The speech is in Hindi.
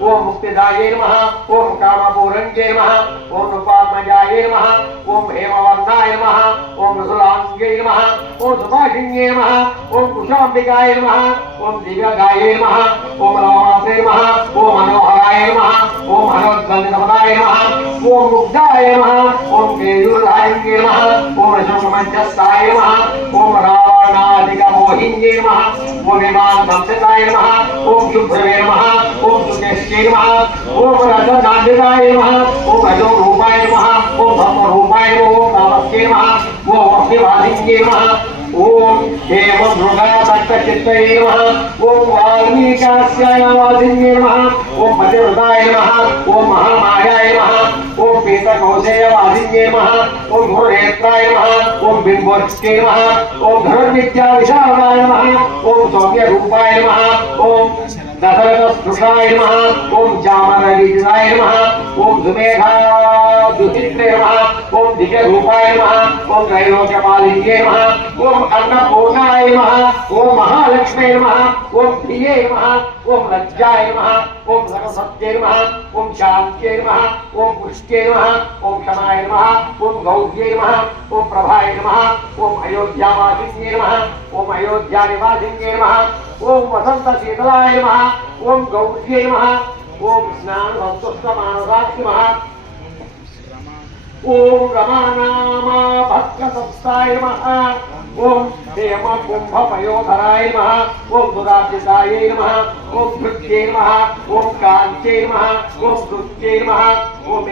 ओम मुक्तिदाये नमः, ओम कामपूरण्ये नमः, ओम रूपात्मजाये नमः, ओम हेमवर्णाय नमः, ओम रसुलांगे नमः, ओम सुभाषिन्ये नमः, ओम कुशाम्बिकाय नमः, ओम दिव्यगाये नमः, ओम रामासे नमः, ओम मनोहराय नमः, ओम हनोद्गन्धपदाय नमः, ओम मुग्धाय नमः, ओम केयूरधारिण्ये नमः, ओम रसमंजसाय नमः, ओम रावणादिकमोहिन्ये नमः, ओम विमानवंशिताय नमः, ओम शुभ्रवे नमः, ओम सुकेश्ये नमः, ओम रसनादिकाय नमः, ओम रजोरूपाय नमः, ओम धर्मरूपाय नमः, ओम तामस्ये नमः, ओम अग्निवादिन्ये नमः, ओम हेम मृगतक्तचित्तये नमः, ओम वाल्मीकास्यायवादिन्ये नमः, ओम पतिव्रताय नमः, ओम महामायाय नमः, ओम पीतकौशेयवादिन्ये नमः, ओम घोरनेत्राय नमः, ओम बिंबोर्चे नमः, ओम धनुर्विद्याविशारदाय नमः, ओम सौम्यरूपाय नमः, ओम दशरथस्पृशाय नमः, ओम चामरविजयाय नमः, ओम सुमेधादुहित्रे नमः, ओम दिव्यरूपाय नमः, ओम त्रैलोक्यपालिन्ये नमः, ओम अन्नपूर्णाय नमः, ओम महालक्ष्मी नमः, ओम प्रिये नमः, ओम लज्जाय नमः, ओम सरस्वत्यै नमः, ओम शान्त्यै नमः, ओम पुष्ट्यै नमः, ओम क्षमाय नमः, ओम गौर्यै नमः, ओम प्रभाय नमः, ओम अयोध्यावासिन्ये नमः, ओम अयोध्यानिवासिन्ये नमः, ओम वसन्तशीतलाय नमः, ओम गौर्यै नमः, ओम स्नानसंतुष्टमानसाक्षि नमः, ओम रमानामा भक्तसत्ताय नमः, ओम हेम कुंभ पयोधराय नमः, ओम सुराजिताय नमः, ओम भृत्ये नमः, ओम कांचे नमः, ओम दुत्ये नमः, ओम